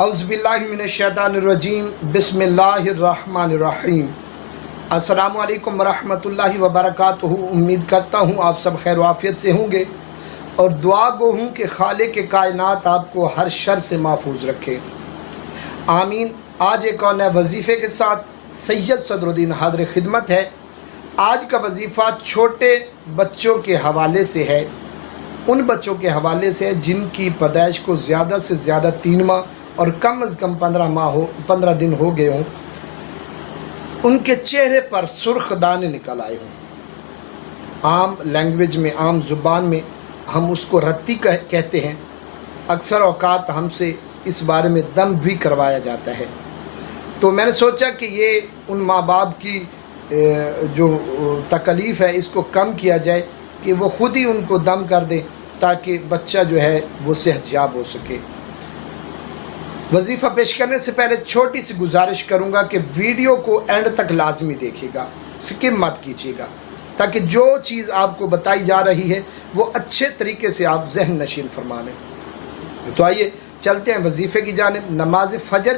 औज़ुबिल्लाहिमिनश्शैतानिर्रजीम बिस्मिल्लाहिर्रहमानिर्रहीम। अस्सलामु अलैकुम वरहमतुल्लाहि वबरकातुहू। उम्मीद करता हूँ आप सब खैर वाफियत से होंगे और दुआ गो हूँ कि खालिक के कायनात आपको हर शर से महफूज रखे, आमीन। आज एक और नए वजीफ़े के साथ सैयद सदरुद्दीन हाज़िर खिदमत है। आज का वजीफ़ा छोटे बच्चों के हवाले से है, उन बच्चों के हवाले से है जिनकी पैदाइश को ज़्यादा से ज़्यादा 3 माह और कम अज़ कम 15 दिन हो गए हों, उनके चेहरे पर सुर्ख दाने निकल आए हों। आम लैंग्वेज में, आम ज़ुबान में हम उसको रत्ती कहते हैं। अक्सर औकात हमसे इस बारे में दम भी करवाया जाता है। तो मैंने सोचा कि ये उन माँ बाप की जो तकलीफ़ है इसको कम किया जाए कि वो ख़ुद ही उनको दम कर दें ताकि बच्चा जो है वो सेहतयाब हो सके। वजीफ़ा पेश करने से पहले छोटी सी गुजारिश करूंगा कि वीडियो को एंड तक लाजमी देखिएगा, स्किप मत कीजिएगा, ताकि जो चीज़ आपको बताई जा रही है वो अच्छे तरीके से आप जहन नशीन फरमा लें। तो आइए चलते हैं वजीफ़े की जानिब। नमाज फ़जर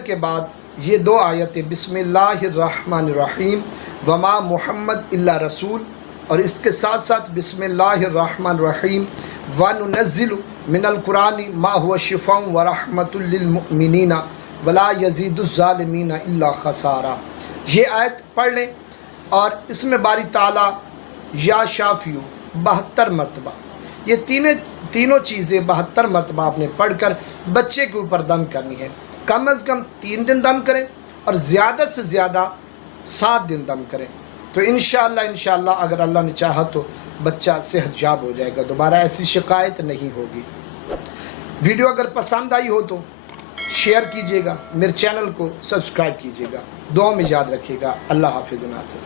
के बाद ये 2 आयतें बिस्मिल्लाहिर्रहमानिर्रहीम वमा मुहम्मद इल्ला रसूल, और इसके साथ साथ बिस्मिल्लाहिर्रहमानिर्रहीम वनुनज़्ज़िलु मिनल कुरानी मा हुवा शिफ़ाउन व रहमतुल लिल मुमिनीना वला यज़ीदुज़ ज़ालिमीना इल्ला ख़सारा। ये आयत पढ़ लें और इसमें बारी ताला या शाफ़ियु 72 मरतबा, ये तीनों चीज़ें 72 मरतबा आपने पढ़कर बच्चे के ऊपर दम करनी है। कम अज़ कम 3 दिन दम करें और ज़्यादा से ज़्यादा 7 दिन दम करें। तो इंशाअल्लाह अगर अल्लाह ने चाहा तो बच्चा सेहतयाब हो जाएगा, दोबारा ऐसी शिकायत नहीं होगी। वीडियो अगर पसंद आई हो तो शेयर कीजिएगा, मेरे चैनल को सब्सक्राइब कीजिएगा। दुआ में याद रखिएगा। अल्लाह हाफ़िज़ नासिर।